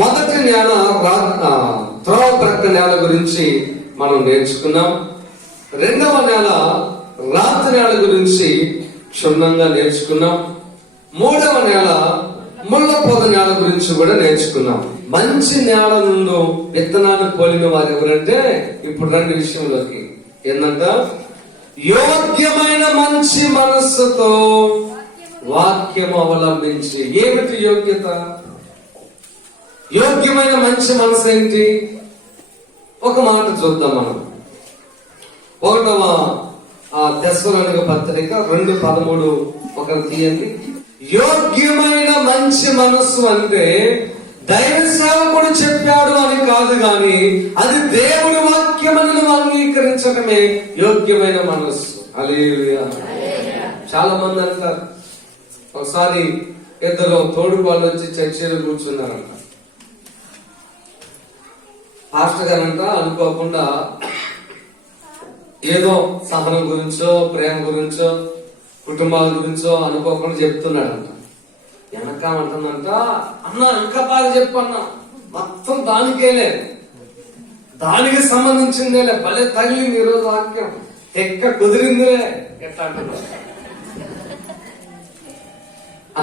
మొదటి నేల త్రోవ ప్రక్క నేల గురించి మనం నేర్చుకున్నాం. రెండవ నేల రాతి నేల గురించి క్షుణ్ణంగా నేర్చుకున్నాం. మూడవ నేల ముళ్ళ పొద నేల గురించి కూడా నేర్చుకున్నాం. మంచి నేల నుండి విత్తనాలు పోలిన వారు ఎవరంటే, ఇప్పుడు రెండు విషయంలోకి ఏంటంట, యోగ్యమైన మంచి మనస్సుతో వాక్యం అవలంబించి. ఏమిటి యోగ్యత? యోగ్యమైన మంచి మనసు ఏంటి? ఒక మాట చూద్దాం మనం. 1వ తెస్సలోనిక పత్రిక 2:13 ఒకరు తీయండి. యోగ్యమైన మంచి మనస్సు అంటే దైవ సేవకుడు చెప్పాడు అని కాదు గాని, అది దేవుడి వాక్యమని నువ్వు అంగీకరించడమే యోగ్యమైన మనస్సు. హల్లెలూయా. చాలా మంది అంటారు, ఒకసారి ఇద్దరు తోడు వాళ్ళు వచ్చి చర్చిలో కూర్చున్నారంట. పాస్టర్ గారంట అనుకోకుండా ఏదో సహనం గురించో, ప్రేమ గురించో, కుటుంబాల గురించో అనుకోకుండా చెప్తున్నాడంట. వెనకామంటుందంట, అన్న ఇంకా బాగా చెప్పన్నా, మొత్తం దానికేలే, దానికి సంబంధించిందేలే, భలే తగిలింది ఈరోజు వాక్యం, ఎక్క కుదిరిందిలే ఎట్లా అంటున్నా.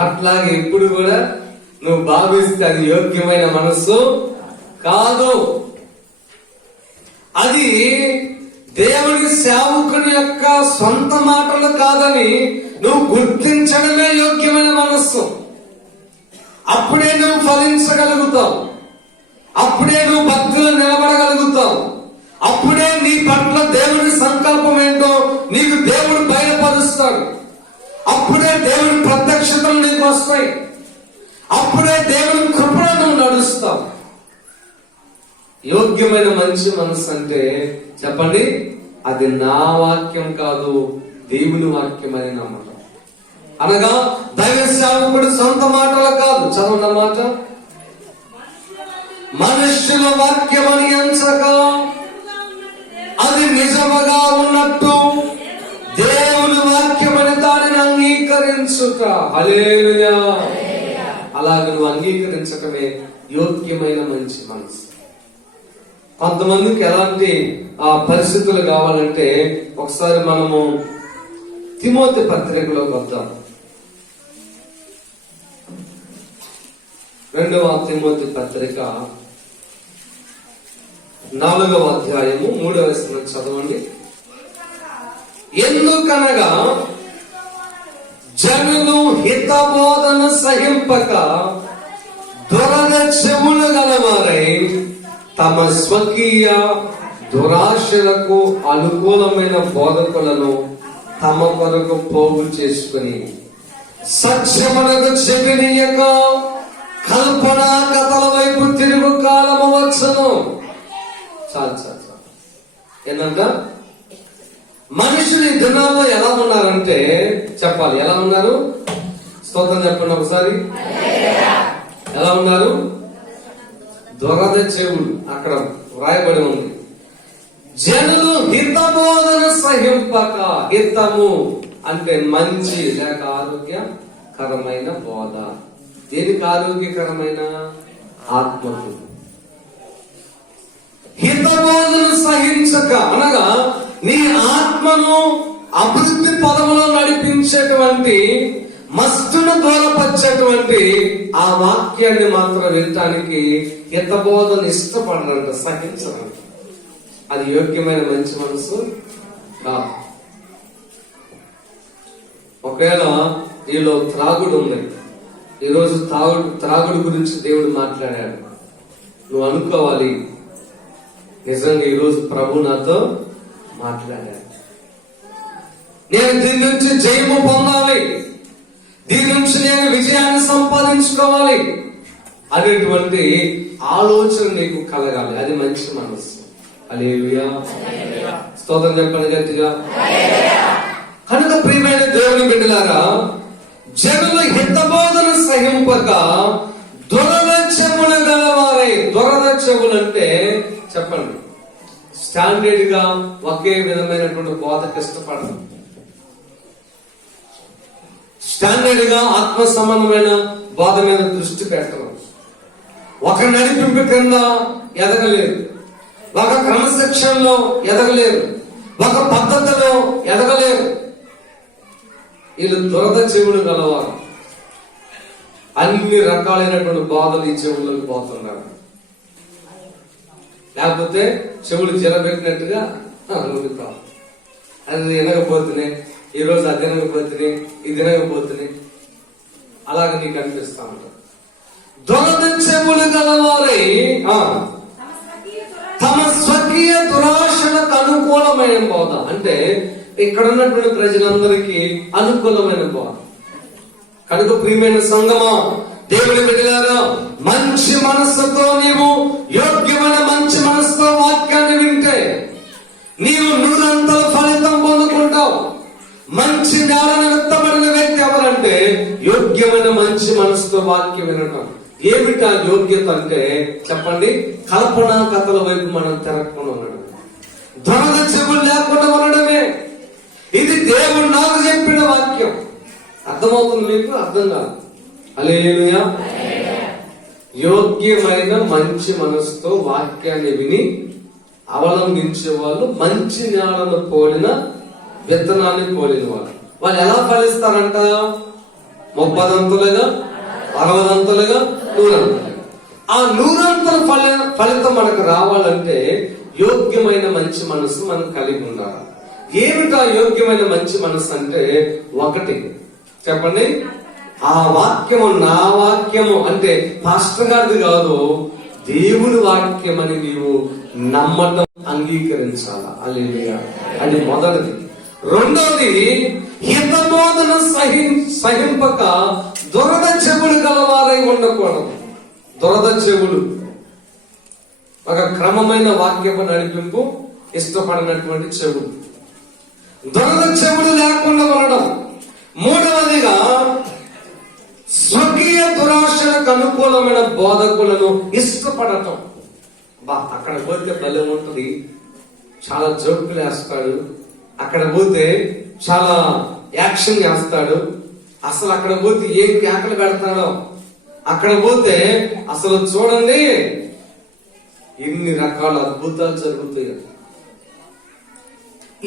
అట్లాగే ఇప్పుడు కూడా నువ్వు భావిస్తే అది యోగ్యమైన మనస్సు కాదు. అది దేవుడి సేవకుని యొక్క సొంత మాటలు కాదని నువ్వు గుర్తించడమే యోగ్యమైన మనస్సు. అప్పుడే నువ్వు ఫలించగలుగుతావు, అప్పుడే నువ్వు భక్తులు నిలబడగలుగుతావు, అప్పుడే నీ పట్ల దేవుడి సంకల్పం ఏంటో నీకు దేవుడు బయలుపరుస్తాడు, అప్పుడే దేవుడి ప్రత్యక్షతలు నీకు వస్తాయి, అప్పుడే దేవుడి కృపలో నువ్వు నడుస్తావు. యోగ్యమైన మంచి మనసు అంటే చెప్పండి, అది నా వాక్యం కాదు, దేవుని వాక్యం అని నమ్మటం. అనగా దైవ సేవకుడు సొంత మాటలు కాదు. చదవన్న మాట, మనుష్యుల వాక్యం అని ఎంచక అది నిజముగా ఉన్నట్టు దేవుని వాక్యం అని దానిని అంగీకరించుట. హల్లెలూయా. అలాగే నువ్వు అంగీకరించటమే యోగ్యమైన మంచి మనసు. కొంతమందికి ఎలాంటి పరిస్థితులు కావాలంటే, ఒకసారి మనము తిమోతి పత్రికలోకి వద్దాం. 2వ తిమోతి పత్రిక 4వ అధ్యాయము 3వ వచనం చదవండి. ఎందుకనగా జనులు హితబోధన సహింపక దురద చెవులు గలవారై తమ స్వకీయ దురాశలకు అనుకూలమైన బోధకులను తమ కొరకు పోగు చేసుకుని సత్యమునకు చెవినీయక కల్పనా కథల వైపు తిరుగు కాలము వచ్చును. చాలు. ఏంటంట, మనుషులు ఈ దినాల్లో ఎలా ఉన్నారంటే, చెప్పాలి ఎలా ఉన్నారు? స్తోత్రం చెప్పండి ఒకసారి. ఎలా ఉన్నారు? దురద చెవులు, అక్కడ వ్రాయబడి ఉంది. జనులు హితబోధన సహింపక. హితము అంటే మంచి లేక ఆరోగ్యకరమైన బోధ. దేనికి ఆరోగ్యకరమైన? ఆత్మకు. హితబోధన సహించక అనగా నీ ఆత్మను అభివృద్ధి పదములో నడిపించేటువంటి, మస్తును దూరపరిచేటువంటి ఆ వాక్యాన్ని మాత్రం వినటానికి హితబోధన ఇష్టపడరంట, సహించరంట. అది యోగ్యమైన మంచి మనసు కాదు. ఒకవేళ నీలో త్రాగుడు ఉంది, ఈరోజు త్రాగుడు గురించి దేవుడు మాట్లాడాడు, నువ్వు అనుకోవాలి, నిజంగా ఈరోజు ప్రభు నాతో మాట్లాడాడు, నేను దీని నుంచి జయము పొందాలి, దీని నుంచి నేను విజయాన్ని సంపాదించుకోవాలి అనేటువంటి ఆలోచన నీకు కలగాలి. అది మంచి మనస్సు. హల్లెలూయా. స్తోత్రం చెప్పండి గట్టిగా. కనుక ప్రియమైన దేవుని బిడ్డలారా, జనులు హితబోధన సహింపక దురద చెవులు గలవారై. దురద చెవులు అంటే చెప్పండి, స్టాండర్డ్ గా ఒకే విధమైనటువంటి బోధకు ఇష్టపడదు, స్టాండర్డ్ గా ఆత్మ సంబంధమైన బోధ మీద దృష్టి పెట్టడం, ఒక నడిపింపు కింద ఎదగలేరు, ఒక క్రమశిక్షణలో ఎదగలేరు, ఒక పద్ధతిలో ఎదగలేరు. వీళ్ళు దురద చెవులు గలవారు. అన్ని రకాలైనటువంటి బాధలు ఈ చెవుల్లోకి పోతున్నారు. లేకపోతే చెవులు జరబెట్టినట్టుగా అనుకుంటాం. అది వినకపోతున్నాయి, ఈ రోజు అది వినకపోతున్నాయి, ఇది వినకపోతున్నాయి, అలాగ నీకు అనిపిస్తా ఉంటారు. దురద చెవులు గలవారై తమ స్వకీయ దురాశలకు అనుకూలమైన బోధ. అంటే ఇక్కడ ఉన్నటువంటి ప్రజలందరికీ అనుకూలమైన బోధ. కనుక ప్రియమైన సంగమా, దేవుని బిడ్డలారా, మంచి మనస్సుతో నీవు యోగ్యమైన మంచి మనస్సుతో వాక్యాన్ని వింటే నీవు 100 ఫలితం పొందుకుంటావు. మంచి జ్ఞానాన్ని విత్తబడిన వ్యక్తి ఎవరంటే యోగ్యమైన మంచి మనసుతో వాక్యం వినటం. ఏమిటా యోగ్యత అంటే చెప్పండి, కల్పనా కథల వైపు మనం తిరగకుండా ఉండడం, దురద చెవులు లేకుండా ఉండడమే. ఇది దేవుడు నాకు చెప్పిన వాక్యం. అర్థమవుతుంది మీకు? అర్థం కాదు. హల్లెలూయా. యోగ్యమైన మంచి మనసుతో వాక్యాన్ని విని అవలంబించే వాళ్ళు మంచి జ్ఞానాన్ని పోలిన విత్తనాన్ని పోలిన వాళ్ళు ఎలా ఫలిస్తారంట? 30 అంతులుగా, 60 అంతులుగా, 100 అంతులుగా. ఆ 100 అంతుల ఫలితం మనకు రావాలంటే యోగ్యమైన మంచి మనసు మనం కలిగి ఉండాలి. ఏమిటా యోగ్యమైన మంచి మనసు అంటే? ఒకటి చెప్పండి, ఆ వాక్యము నా వాక్యము అంటే పాస్టర్ గారిది కాదు, దేవుని వాక్యం అని నీవు నమ్మటం, అంగీకరించాలా. హల్లెలూయా. అది మొదటిది. రెండోది, హితబోధన సహింపక దురద చెవులు గలవారై ఉండకూడదు. దురద చెవులు, ఒక క్రమమైన వాక్యపు నడిపింపు ఇష్టపడినటువంటి చెవులు, దురద చెవులు లేకుండా ఉండడం. మూడవదిగా, స్వకీయ దురాశలకు అనుకూలమైన బోధకులను ఇష్టపడటం. అక్కడ పోతే భలే ఉంటుంది, చాలా జోకులు వేస్తాడు, అక్కడ పోతే చాలా యాక్షన్ చేస్తాడు, అసలు అక్కడ పోతే ఏం కేకలు పెడతాడో, అక్కడ పోతే అసలు చూడండి ఎన్ని రకాల అద్భుతాలు జరుగుతాయి.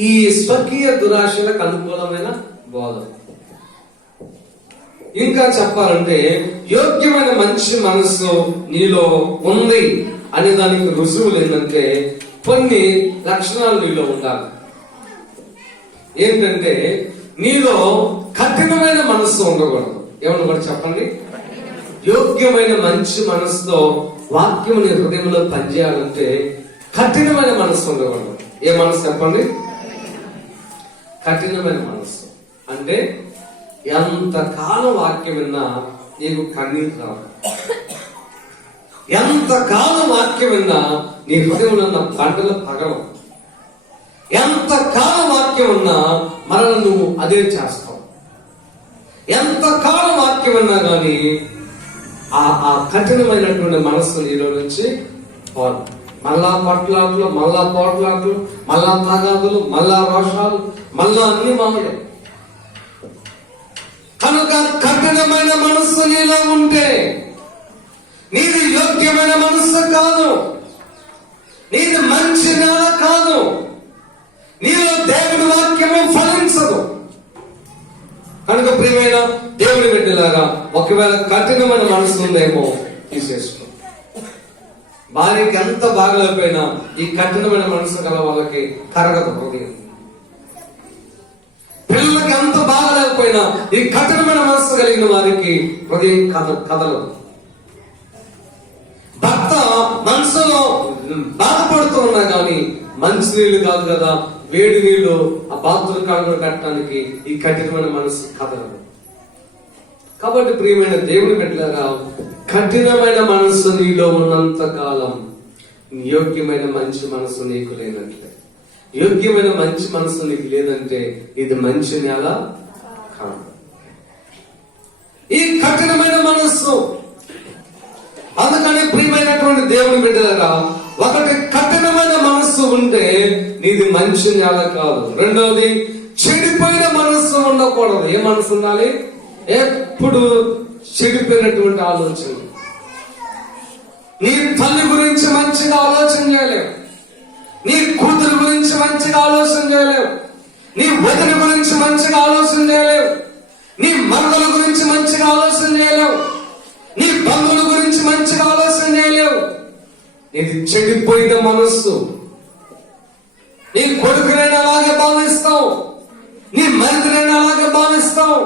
ఈ స్వకీయ దురాశలకు అనుకూలమైన బోధ. ఇంకా చెప్పాలంటే యోగ్యమైన మంచి మనస్సు నీలో ఉంది అనే దానికి రుజువులు ఏంటంటే కొన్ని లక్షణాలు నీలో ఉండాలి. ఏంటంటే నీలో కఠినమైన మనస్సు ఉండకూడదు. ఏమన్నా కూడా చెప్పండి. యోగ్యమైన మంచి మనస్సుతో వాక్యం నీ హృదయంలో పనిచేయాలంటే కఠినమైన మనస్సు ఉండకూడదు. ఏ మనస్సు చెప్పండి? కఠినమైన మనస్సు అంటే ఎంతకాలం వాక్యం విన్నా నీకు కన్నీరు రావు, ఎంతకాలం వాక్యం విన్నా నీ హృదయంలో ఉన్న బండలు పగలవు, ఎంతకాలం వాక్యం ఉన్నా మరల నువ్వు అదే చేస్తావు. ఎంతకాలం వాక్యం ఉన్నా గాని ఆ కఠినమైనటువంటి మనస్సు నీలో నుంచి పోదు. మళ్ళా పట్లాట్లు, మళ్ళా పోట్లాట్లు, మళ్ళా తాగాదులు, మళ్ళా రోషాలు, మళ్ళా అన్ని మామూలు. కనుక కఠినమైన మనస్సు నీలో ఉంటే నీది యోగ్యమైన మనస్సు కాదు, నీది మంచి నేల కాదు, నీలో దేవుని వాక్యము ఫలించదు. కనుక ప్రియమైన దేవుని బిడ్డలారా, ఒకవేళ కఠినమైన మనసు ఉందేమో తీసేసుకో. భార్యకి ఎంత బాగలేకపోయినా ఈ కఠినమైన మనసు గల వాళ్ళకి కరగదు హృదయం. పిల్లలకి ఎంత బాగలేకపోయినా ఈ కఠినమైన మనసు కలిగిన వారికి హృదయం కదలదు. భర్త మనసులో బాధపడుతూ ఉన్నా కానీ మంచి నీళ్లు కాదు కదా, వేడి నీళ్లు ఆ బాత్రూమ్ కాళ్ళు కట్టడానికి ఈ కఠినమైన మనసు కదలదు. కాబట్టి ప్రియమైన దేవుని బిడ్డలారా, కఠినమైన మనసు నీలో ఉన్నంత కాలం యోగ్యమైన మంచి మనసు నీకు లేదంటే, యోగ్యమైన మంచి మనసు నీకు లేదంటే ఇది మంచి నేల కాదు. ఈ కఠినమైన మనస్సు, అందుకని ప్రియమైనటువంటి దేవుని బిడ్డలారా, ఒకటి కఠినమైన మనస్సు ఉంటే నీది మంచి నేల కాదు. రెండవది, చెడిపోయిన మనస్సు ఉండకూడదు. ఏ మనసు ఉండాలి? ఎప్పుడు చెడిపోయినటువంటి ఆలోచన. నీ తల్లి గురించి మంచిగా ఆలోచన చేయలేవు, నీ కూతురు గురించి మంచిగా ఆలోచన చేయలేవు, నీ వదిన గురించి మంచిగా ఆలోచన చేయలేవు, నీ మరదల గురించి మంచిగా ఆలోచన చేయలేవు, నీ బంధువుల గురించి మంచిగా ఆలోచన చేయలేవు. ఇది చెడిపోయిన మనస్సు. నీ కొడుకునైనా అలాగే భావిస్తావు, నీ మరిదినైనా అలాగే భావిస్తావు,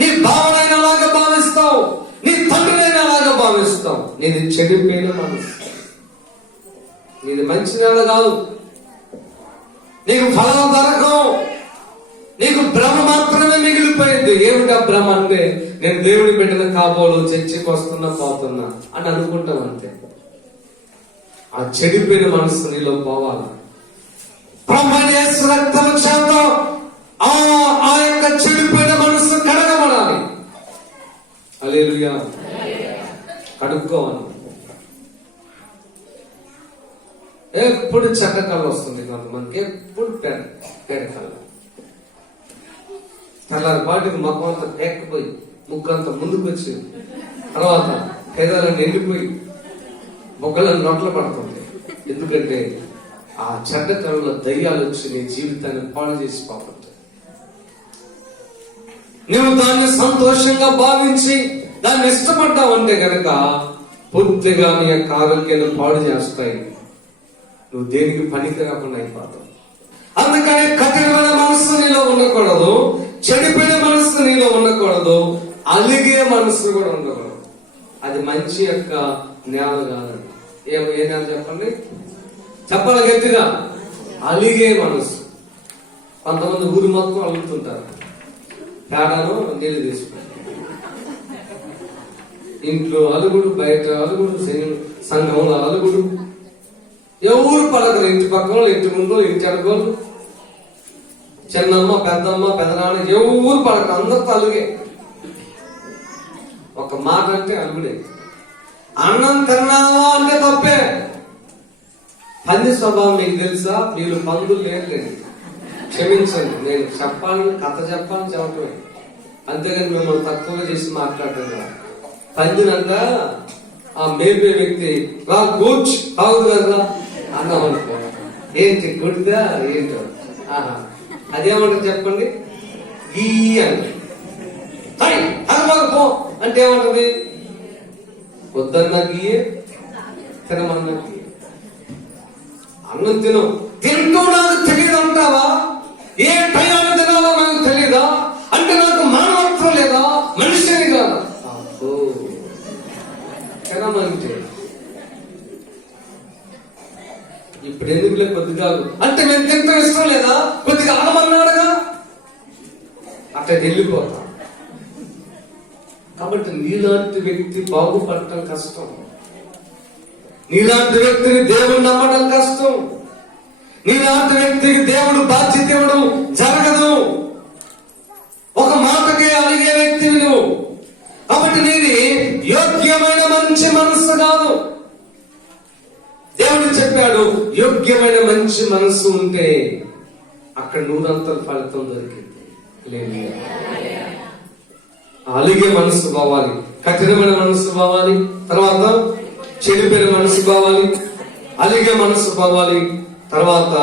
నీ భావనైనా అలాగే భావిస్తావు, నీ తండ్రినైనా అలాగే భావిస్తావు. నీది చెడిపోయిన మనస్సు. నీది మంచి నేల కాదు. నీకు ఫలం దొరకం, నీకు భ్రమ మాత్రమే మిగిలిపోయింది. ఏమిటా భ్రమ అంటే, నేను దేవుడి పెట్టిన కాబోలు చర్చికి వస్తున్నా పోతున్నా అని అనుకుంటాం అంతే. ఆ చెడిపోయిన మనస్సు నీలో పోవాలి. బ్రహ్మణ్యేశ్వ రక్తము చేత ఆ యొక్క చెడిపోయిన మనస్సు కడగబడాలి. హల్లెలూయా. కడుక్కోవాలి. ఎప్పుడు చెడ్డకళ్ళు వస్తుంది కొంతమందికి, ఎప్పుడు పేడకళ్ళు. తెల్లారి పాటికి మొక్కం అంతా పేకపోయి ముక్కు అంతా ముందుకు వచ్చి, తర్వాత పెదాలను ఎండిపోయి మొక్కలను నోట్ల పడుతుంది. ఎందుకంటే ఆ చెడ్డ కళ్ళలో దయ్యాలు వచ్చి నీ జీవితాన్ని పాడు చేసి పోతుంది. నువ్వు దాన్ని సంతోషంగా భావించి దాన్ని ఇష్టపడ్డావంటే గనక పూర్తిగా నీ యొక్క ఆరోగ్యాన్ని పాడు చేస్తాయి. నువ్వు దేనికి పనికి రాకుండా అయిపోతావు. అందుకని కఠినమైన మనస్సు నీలో ఉండకూడదు, చెడిపోయిన మనస్సు నీలో ఉండకూడదు, అలిగే మనస్సు కూడా ఉండకూడదు. అది మంచి యొక్క నేల కాదండి. ఏ నేల చెప్పండి, చెప్పాలి గట్టిగా. అలిగే మనస్సు. కొంతమంది ఊరి మొత్తం అలుగుతుంటారు, తేడాను నీళ్ళు తీసుకుంటారు. ఇంట్లో అలుగుడు, బయట అలుగుడు, సంఘంలో అలుగుడు. ఎవరు పలకరు. ఇంటి పక్కన, ఇంటి ముందు, ఇంటి అడుగులు, చిన్నమ్మ, పెద్దమ్మ, పెదనాన్న ఎవరు పలకరు. అందరితో అలుగే. ఒక మాట అంటే అలుగుడే. అన్నం తిన్నావా అంటే తప్పే. పంది స్వభావం మీకు తెలుసా? మీరు పందులు లేరు. క్షమించండి, నేను చెప్పాలని కథ చెప్పాలని చెప్పటమే, అంతేగాని మిమ్మల్ని తక్కువగా చేసి మాట్లాడటం కదా. పందినంత ఆ మేపే వ్యక్తి రా కూర్చు బాగుంది కదా అన్నాం అనుకో, ఏంటి గుడిదా ఏంటో, అదేమంటారు చెప్పండి, గీ అంటే పో అంటే ఏమంటది? వద్దన్నా గీయే, తినమన్నా గీయే. అన్నం తింటూ నాకు తెలియదు అంటావా? ఏ టైంలో తినాలో నాకు తెలియదా అంటే, నాకు మానవత్వం లేదా, మనిషిని కాదా? తినమంటే ఇప్పుడు ఎందుకులే కొద్దిగా అంటే మేము తింటాం ఇష్టం లేదా, కొద్దిగా ఆగమన్నాడుగా, అట్లా వెళ్ళిపోతాం. కాబట్టి నీలాంటి వ్యక్తి బాగుపడటం కష్టం. నీలాంటి వ్యక్తిని దేవుడు నమ్మడం కష్టం. నీలాంటి వ్యక్తికి దేవుడు బాధ్యత ఇవ్వడం జరగదు. ఒక మాటకే అడిగే వ్యక్తిని నువ్వు. కాబట్టి నీది యోగ్యమైన మంచి మనస్సు కాదు. దేవుడు చెప్పాడు, యోగ్యమైన మంచి మనస్సు ఉంటే అక్కడ నూరంతల ఫలితం దొరికింది. లేదు, అలిగే మనస్సు పోవాలి, కఠినమైన మనస్సు పోవాలి, తర్వాత చెడిపోయిన మనసు పోవాలి, అలిగే మనసు పోవాలి, తర్వాత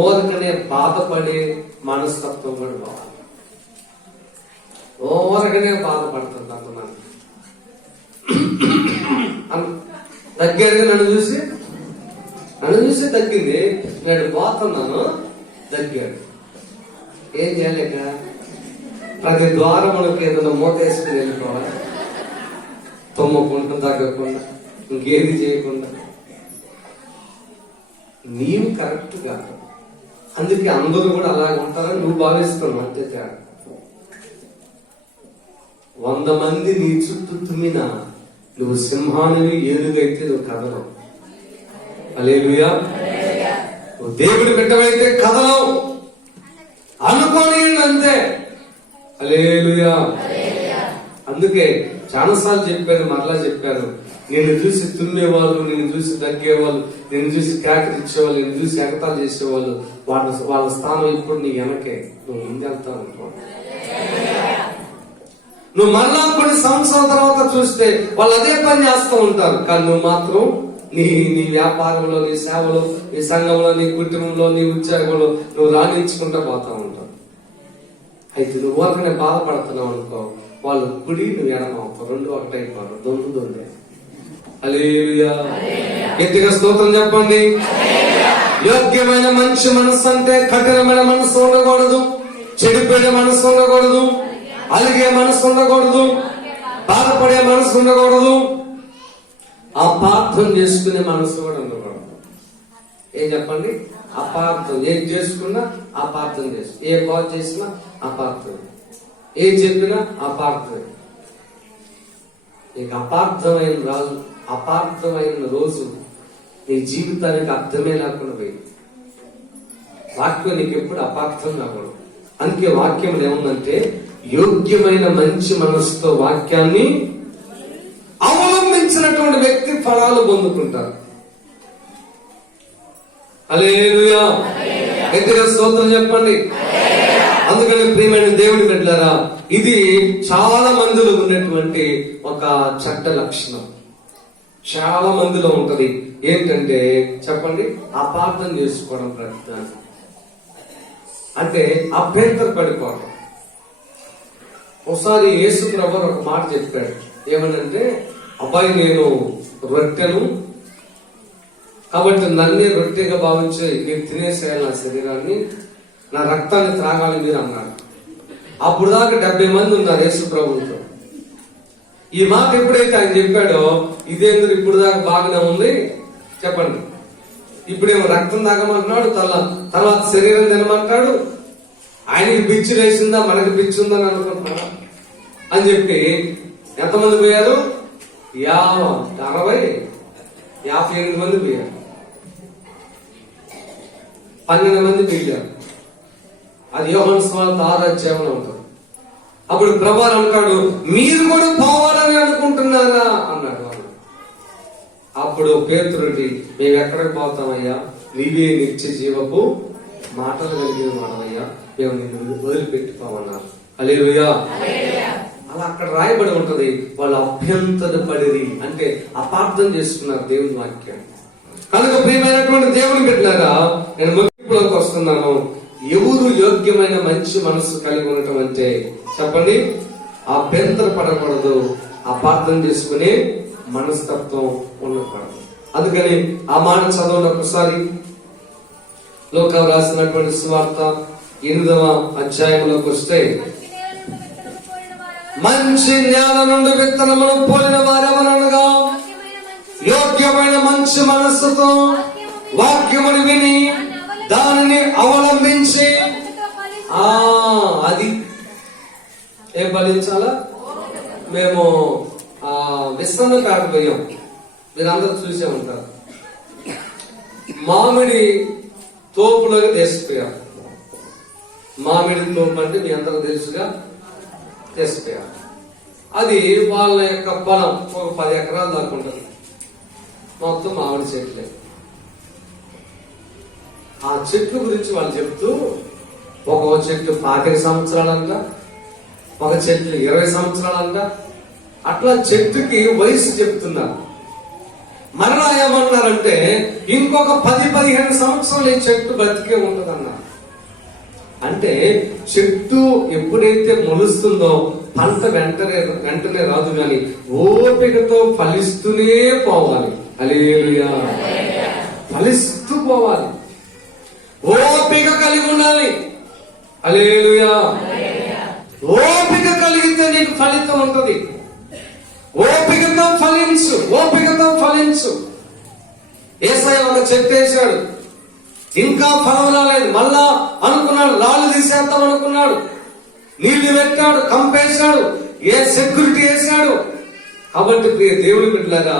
ఓరకనే బాధపడే మనస్తత్వం కూడా పోవాలి. ఓరకనే బాధపడుతుంది అంటున్నాను. దగ్గరగా నన్ను చూసి తగ్గింది, నేను పోతున్నాను, తగ్గాడు. ఏం చేయలేక ప్రతి ద్వారములకు ఏదైనా మూత వేసుకుని వెళ్ళిపోవాలి, తొమ్మకుండా, తగ్గకుండా, ఇంకేది చేయకుండా. నీవు కరెక్ట్ కాదు. అందుకే అందరూ కూడా అలాగే ఉంటారని నువ్వు భావిస్తున్నావు అంతే తేడా. 100 మంది నీ చుట్టూ తుమ్మినా నువ్వు సింహానివి, ఏనుగైతే నువ్వు కదలవు. హల్లెలూయా. నువ్వు దేవుడి బిడ్డవైతే కదలవు, అనుకోని అంతే. హల్లెలూయా. అందుకే చాలాసార్లు చెప్పాను, మరలా చెప్పాను, నిన్ను చూసి తుమ్మేవాళ్ళు, నిన్ను చూసి తగ్గేవాళ్ళు, నిన్ను చూసి కేకరిచ్చేవాళ్ళు, నిన్ను చూసి ఎగతాలు చేసేవాళ్ళు, వాళ్ళ స్థానం ఇప్పుడు నీ వెనకే, నువ్వు ముందెళ్తావు అనుకో. నువ్వు మరలా కొన్ని సంవత్సరాల తర్వాత చూస్తే వాళ్ళు అదే పని చేస్తూ ఉంటారు. కానీ నువ్వు మాత్రం నీ వ్యాపారంలో, నీ సేవలో, నీ సంఘంలో, నీ కుటుంబంలో, నీ ఉద్యోగంలో నువ్వు రాణించుకుంటూ పోతా ఉంటావు. అయితే నువ్వు ఊరకనే బాధపడుతున్నావు అనుకో, వాళ్ళు కుడి నువ్వు ఎడమ అవుతావు, రెండు ఒకటైపోరు, దొందే. హల్లెలూయా. గట్టిగా స్తోత్రం చెప్పండి. యోగ్యమైన మంచి మనస్సు అంటే కఠినమైన మనస్సు ఉండకూడదు, చెడిపోయిన మనస్సు ఉండకూడదు, అలిగే మనస్సు ఉండకూడదు, బాధపడే మనస్సు ఉండకూడదు, అపార్థం చేసుకునే మనసు కూడా ఉండకూడదు. ఏం చెప్పండి? అపార్థం. ఏం చేసుకున్నా అపార్థం చేసు, ఏ కాల్ చేసినా అపార్థం, ఏం చెప్పినా అపార్థం. నీకు అపార్థమైన రోజు నీ జీవితానికి అర్థమే లేకుండా పోయింది. వాక్యం నీకు ఎప్పుడు అపార్థం కాకూడదు. అందుకే వాక్యం ఏముందంటే, యోగ్యమైన మంచి మనసుతో వాక్యాన్ని అవలంబించినటువంటి వ్యక్తి ఫలాలు పొందుకుంటారు. హల్లెలూయా. గట్టిగా స్తోత్రం చెప్పండి. అందుకని ప్రియమైన దేవుడి బిడ్డలారా, ఇది చాలా మందిలో ఉన్నటువంటి ఒక చెడ్డ లక్షణం. చాలా మందిలో ఉంటది. ఏంటంటే చెప్పండి, అపార్థం చేసుకోవడం. ప్రతిదాన్ని అంటే అభ్యంతర పడిపోవడం. ఒకసారి యేసు ప్రభువు ఒక మాట చెప్పాడు. ఏమనంటే, అబ్బాయి నేను రొట్టెను కాబట్టి నన్నే రొట్టెగా భావించి మీరు తినేసేయాలి నా శరీరాన్ని, నా రక్తాన్ని త్రాగాలి మీరు అన్నారు. అప్పుడు దాకా 70 మంది ఉన్నారు యేసు ప్రభువుతో. ఈ మాట ఎప్పుడైతే ఆయన చెప్పాడో, ఇదేందుకు ఇప్పుడు దాకా బాగానే ఉంది చెప్పండి, ఇప్పుడేమో రక్తం తాగమంటున్నాడు, తర్వాత శరీరం తినమంటాడు. ఆయనకి పిచ్చి వేసిందా, మనకి పిచ్చి ఉందని అనుకుంటున్నాడా అని చెప్పి ఎంతమంది పోయారు? 58 మంది పోయారు. 12 మంది మిగిలారు. అది యోహాను సువార్త 6వ అధ్యాయంలో ఉంటుంది. అప్పుడు ప్రభువు అంటాడు, మీరు కూడా పోవాలని అనుకుంటున్నారా అన్నాడు వాళ్ళు. అప్పుడు పేతురుడి, మేము ఎక్కడికి పోతామయ్యా, నీవే నిత్య జీవపు మాటలు కలిగిన వాడవయ్యా, మేము నిన్ను వదిలిపెట్టిపోమన్నారు. హల్లెలూయా. అలా అక్కడ రాయబడి ఉంటది, వాళ్ళు అభ్యంతర పడిరి అంటే అపార్థం చేసుకున్నారు దేవుని వాక్యం. కనుక ప్రియమైనటువంటి దేవుని బిడ్డలారా, నేను ముగింపులోకి వస్తున్నాను. ఎవరు యోగ్యమైన మంచి మనసు కలిగి ఉండటం అంటే చెప్పండి, అభ్యంతర పడకూడదు, అపార్థం చేసుకునే మనస్తత్వం ఉండకూడదు. అందుకని ఆ మాట చదవండి ఒకసారి. లోకాలు రాసినటువంటి సువార్త 8వ అధ్యాయంలోకి వస్తే, మంచి నేల నుండి విత్తనమును పోలిన వారెవరనగా, యోగ్యమైన మంచి మనస్సుతో వాక్యమును విని దానిని అవలంబించి అది ఏం ఫలించాలా? మేము విస్తరణ కాకపోయాం, మీరందరూ చూసే ఉంటారు. మామిడి తోపులోకి తీసుకుపోయారు. మామిడి తోపు అంటే మీ అందరూ తెలుసుగా, తీసుకుపోయారు. అది వాళ్ళ యొక్క పొలం, ఒక 10 ఎకరాలు దాకా ఉంటుంది. మొత్తం మామిడి చెట్లే. ఆ చెట్ల గురించి వాళ్ళు చెప్తూ, ఒక చెట్టు 25 సంవత్సరాలంట, ఒక చెట్టు 20 సంవత్సరాలంట, అట్లా చెట్టుకి వయసు చెప్తున్నారు. మరలా ఏమన్నారంటే, ఇంకొక 10-15 సంవత్సరాలు ఈ చెట్టు బతికే ఉంటదన్నారు. అంటే చెట్టు ఎప్పుడైతే మొలుస్తుందో పంట వెంటనే రాదు, కానీ ఓపికతో ఫలిస్తూనే పోవాలి. హల్లెలూయా. ఫలిస్తూ పోవాలి, ఓపిక కలిగి ఉండాలి. హల్లెలూయా. ఓపిక కలిగితే నీకు ఫలితం ఉంటది. ఓపికతో ఫలించు, ఓపికతో ఫలించు. యేసయ్య ఒక చెట్టు వేశాడు, ఇంకా ఫలం రాలేదు. మళ్ళా అనుకున్నాడు, రాళ్ళు తీసేద్దాం అనుకున్నాడు, నీళ్లు పెట్టాడు, కంపేశాడు, ఏ సెక్యూరిటీ వేశాడు. కాబట్టి ప్రియ దేవుని బిడ్డలారా,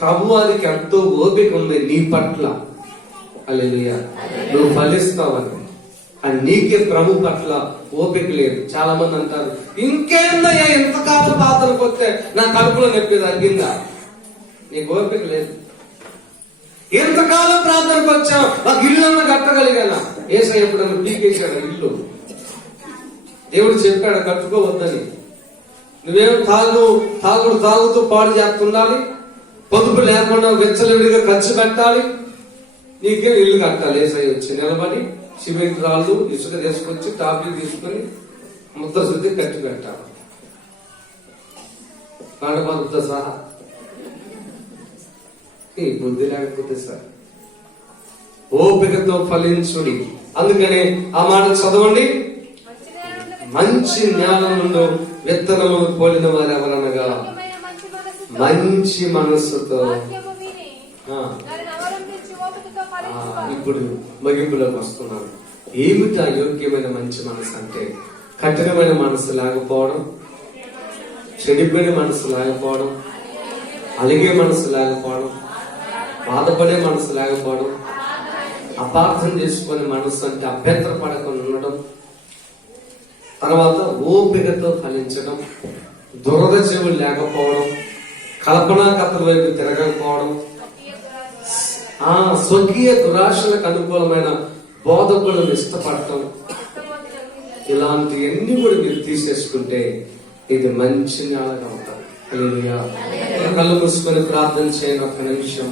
ప్రభువానికి ఎంతో ఓపిక ఉంది నీ పట్ల. హల్లెలూయా. నువ్వు ఫలిస్తావని, అని నీకే ప్రభు పట్ల ఓపిక లేదు. చాలా మంది అంటారు, ఇంకేందయ్యా ఎంతకాలం పాత్రలకు వస్తే నా కడుపులో నొప్పి తగ్గిందా? నీకు ఓపిక లేదు. ఎంతకాలం ప్రార్థనకు వచ్చా, నాకు ఇల్లు అన్న కట్టగలిగానా? యేసయ్య ఎప్పుడన్నా పీకేశాడు ఇల్లు? దేవుడు చెప్పాడు కట్టుకోవద్దని. నువ్వేం తాగుతూ పాడు చేస్తుండాలి, పొదుపు లేకుండా వెచ్చలవిడిగా ఖర్చు పెట్టాలి, నీకే ఇల్లు కట్టాలి. ఏసై వచ్చి నిలబడి సిమెంట్ రాళ్ళు ఇసుక తీసుకొచ్చి టాపీ తీసుకొని ముద్ర శుద్ధి కట్టి పెట్టాలి, పాడపంతో సహా. ఈ బుద్ధి లేకపోతే సార్ ఓపికతో ఫలించుడి. అందుకని ఆ మాట చదవండి. మంచి నేల నుండి విత్తనములు పోలిన వారు ఎవరనగా మంచి మనస్సుతో. ఇప్పుడు ముగింపులోకి వస్తున్నాను. ఏమిటి అయోగ్యమైన మంచి మనసు అంటే? కఠినమైన మనసు లేకపోవడం, చెడిపోయిన మనసు లేకపోవడం, అలిగే మనసు లేకపోవడం, బాధపడే మనసు లేకపోవడం, అపార్థం చేసుకునే మనసు అంటే అభ్యంతర పడకుండా ఉండడం, తర్వాత ఓపికతో ఫలించడం, దురద చెవులు లేకపోవడం, కల్పనాకథల వైపు తిరగకపోవడం, స్వకీయ దురాశలకు అనుకూలమైన బోధకులను ఇష్టపడటం, ఇలాంటివన్నీ కూడా మీరు తీసేసుకుంటే ఇది మంచి నేలగా ఉంటారు. కళ్ళు మూసుకొని ప్రార్థన చేయని ఒక నిమిషం.